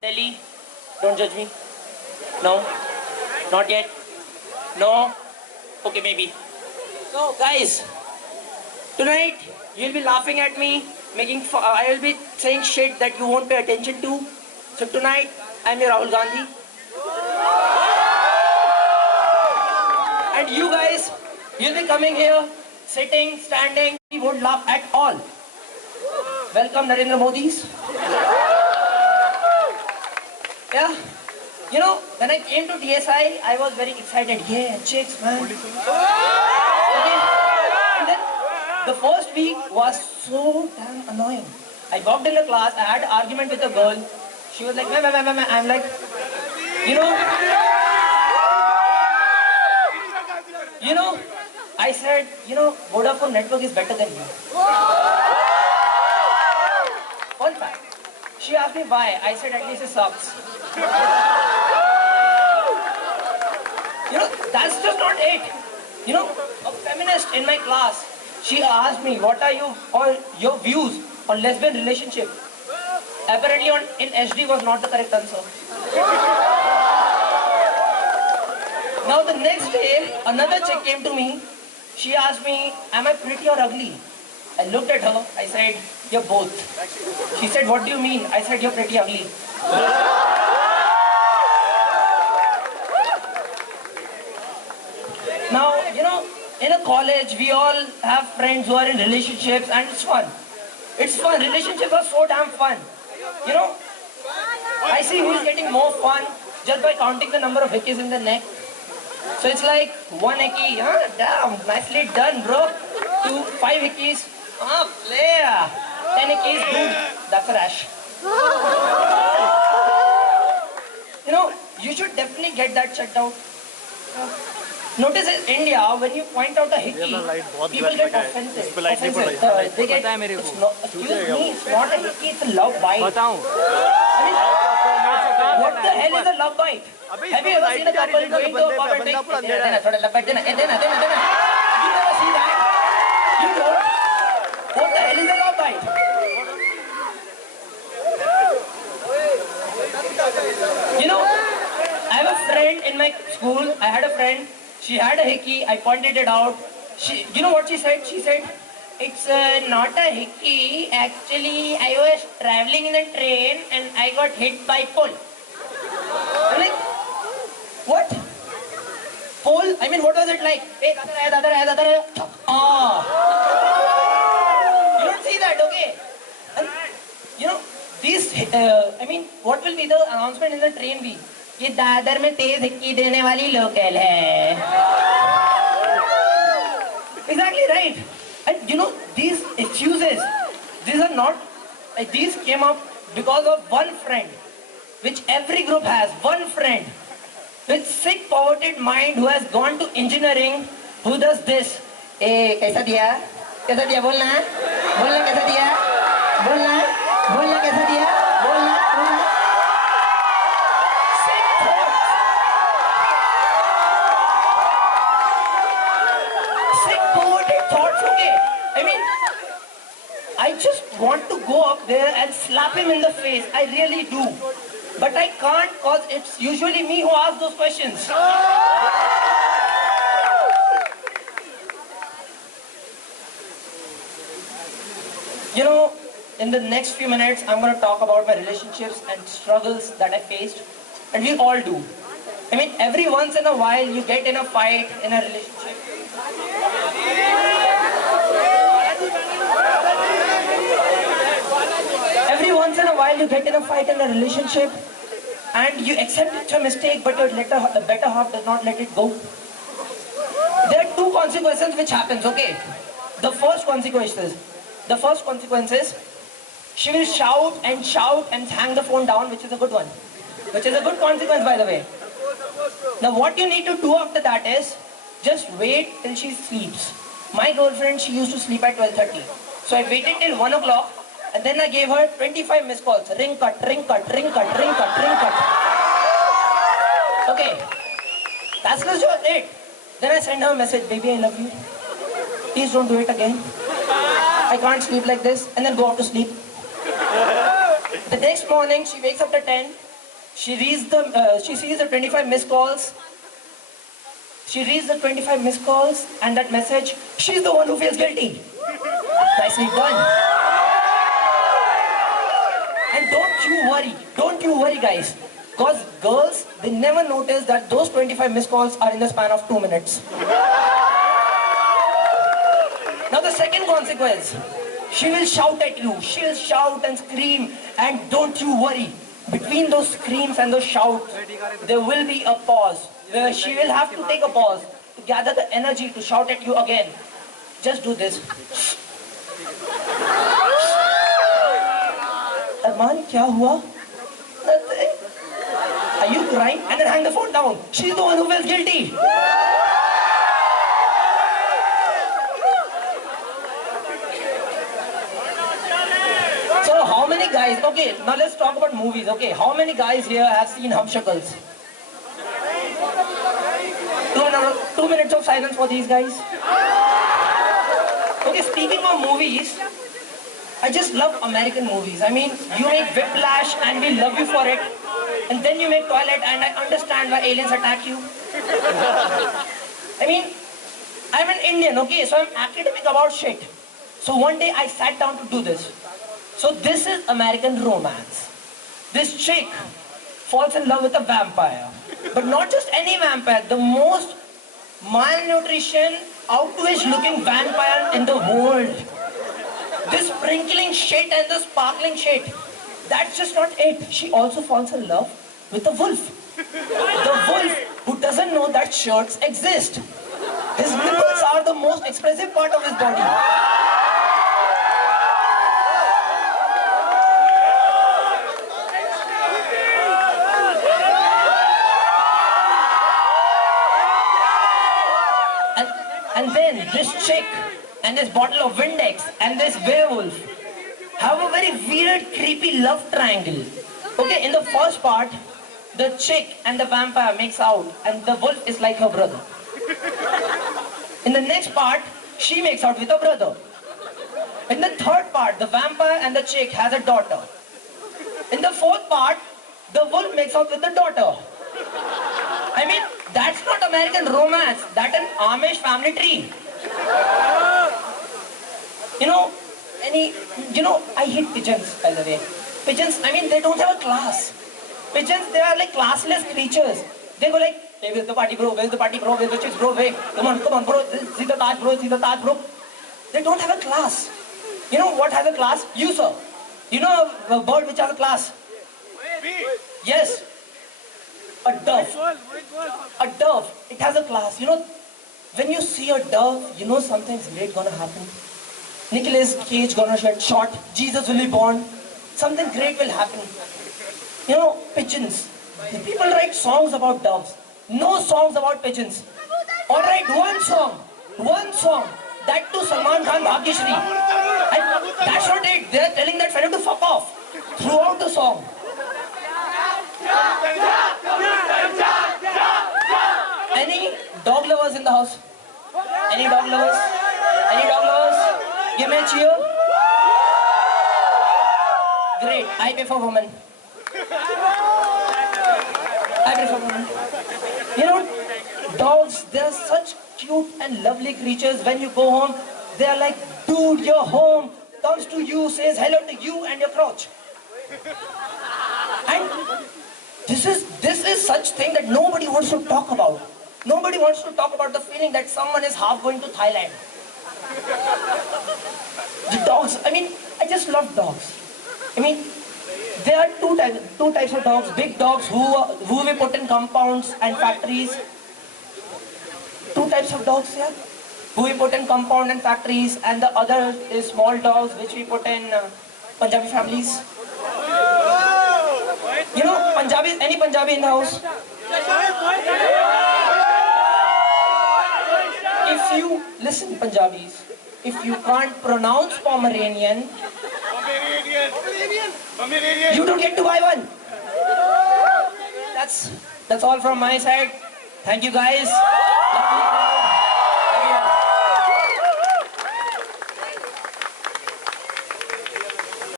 Delhi, don't judge me. No, not yet. No. Okay, maybe. So, guys, tonight you'll be laughing at me, I will be saying shit that you won't pay attention to. So tonight, I'm your Rahul Gandhi, and you guys, you'll be coming here, sitting, standing. We won't laugh at all. Welcome, Narendra Modi's. Yeah. You know, when I came to DSI, I was very excited. Yeah, chicks, man. Okay. And then the first week was so damn annoying. I walked in the class, I had an argument with a girl. She was like, ma'am. I'm like, you know, I said, Vodafone network is better than you. Fun fact. She asked me why. I said, at least it sucks. That's just not it. A feminist in my class, she asked me, what are your views on lesbian relationship? Apparently in HD was not the correct answer. Now the next day, another chick came to me. She asked me, am I pretty or ugly? I looked at her. I said, you're both. She said, what do you mean? I said, you're pretty ugly. Now, in a college, we all have friends who are in relationships and it's fun. It's fun. Relationships are so damn fun. I see who's getting more fun just by counting the number of hickeys in the neck. So it's like 1 hickey, damn, nicely done, bro. 5 hickeys, player. 10 hickeys, dude, that's a rash. You should definitely get that checked out. Notice in India, when you point out a hickey, people get offensive. They get, excuse me, it's not a hickey, it's a love bite. What the hell is a love bite? Have you ever seen a couple going to a pub and take, you never see that? You don't? What the hell is a love bite? I have a friend in my school. I had a friend. She had a hickey. I pointed it out. You know what she said? She said, it's not a hickey. Actually, I was traveling in a train and I got hit by pole. I'm like, what? Pole? I mean, what was it like? Hey, oh. You don't see that, okay? And, what will be the announcement in the train be? ये दादर में तेज Hickey देने वाली local है. Exactly right. And these excuses, these came up because of one friend, which every group has, one friend with sick perverted mind who has gone to engineering, who does this. कैसा दिया? कैसा दिया? बोलना कैसा दिया? बोलना कैसा दिया? बोलना. I just want to go up there and slap him in the face. I really do. But I can't because it's usually me who asks those questions. In the next few minutes, I'm going to talk about my relationships and struggles that I faced. And we all do. Every once in a while, you get in a fight in a relationship. Every once in a while you get in a fight in a relationship and you accept it's a mistake, but your better half does not let it go. There are two consequences which happens, okay? The first consequence is she will shout and hang the phone down, which is a good one. Which is a good consequence, by the way. Now what you need to do after that is just wait till she sleeps. My girlfriend, she used to sleep at 12:30. So I waited till 1 o'clock and then I gave her 25 missed calls. Ring cut. Okay. That's just it. Then I send her a message, baby, I love you. Please don't do it again. I can't sleep like this. And then go off to sleep. The next morning, she wakes up at 10. She sees the 25 missed calls. She reads the 25 missed calls and that message. She's the one who feels guilty. Nicely done. And don't you worry guys. Because girls, they never notice that those 25 missed calls are in the span of 2 minutes. Now the second consequence, she will shout at you. She'll shout and scream, and don't you worry. Between those screams and those shouts, there will be a pause. Where she will have to take a pause to gather the energy to shout at you again. Just do this. Armaan, kya hua? Nothing. Are you crying? And then hang the phone down. She's the one who feels guilty. So how many guys, okay, now let's talk about movies, okay. How many guys here have seen Hum Shakals? 2 minutes of silence for these guys. Okay, speaking of movies, I just love American movies. I mean, you make Whiplash and we love you for it. And then you make Twilight and I understand why aliens attack you. I mean, I'm an Indian, okay, so I'm academic about shit. So one day I sat down to do this. So this is American romance. This chick falls in love with a vampire. But not just any vampire, the most malnutrition, outwish looking vampire in the world. This sprinkling shit and the sparkling shit. That's just not it. She also falls in love with the wolf. The wolf who doesn't know that shirts exist. His nipples are the most expressive part of his body. And then this chick and this bottle of Windex and this werewolf have a very weird, creepy love triangle. Okay, in the first part, the chick and the vampire makes out and the wolf is like her brother. In the next part, she makes out with her brother. In the third part, the vampire and the chick has a daughter. In the fourth part, the wolf makes out with the daughter. I mean, that's not American romance. That's an Amish family tree. I hate pigeons, by the way. Pigeons, I mean, they don't have a class. Pigeons, they are like classless creatures. They go like, hey, where's the party, bro? Where's the party, bro? Where's the chicks, bro? Hey, come on, bro. See the Taj, bro. See the Taj, bro. They don't have a class. You know what has a class? You, sir. You know a bird which has a class? Yes. A dove. A dove. It has a class. You know, when you see a dove, you know something's great gonna happen. Nicolas Cage gonna get shot. Jesus will be born. Something great will happen. You know, pigeons. People write songs about doves. No songs about pigeons. Alright, one song. That too Salman Khan Bhagyashri. And that's not it. They're telling that fellow to fuck off throughout the song. Any dog lovers in the house? Any dog lovers? Give me a cheer. Great. I pay for women. You know, dogs, they're such cute and lovely creatures. When you go home, they're like, dude, you're home. Comes to you, says hello to you and your crotch. And this is such thing that nobody wants to talk about. Nobody wants to talk about the feeling that someone is half going to Thailand. The dogs, I mean, I just love dogs. I mean, there are two types of dogs. Big dogs who we put in compounds and factories. Two types of dogs here. Who we put in compound and factories, and the other is small dogs which we put in Punjabi families. You know, Punjabis, any Punjabi in the house? If you, listen Punjabis, if you can't pronounce Pomeranian, you don't get to buy one. That's all from my side. Thank you guys.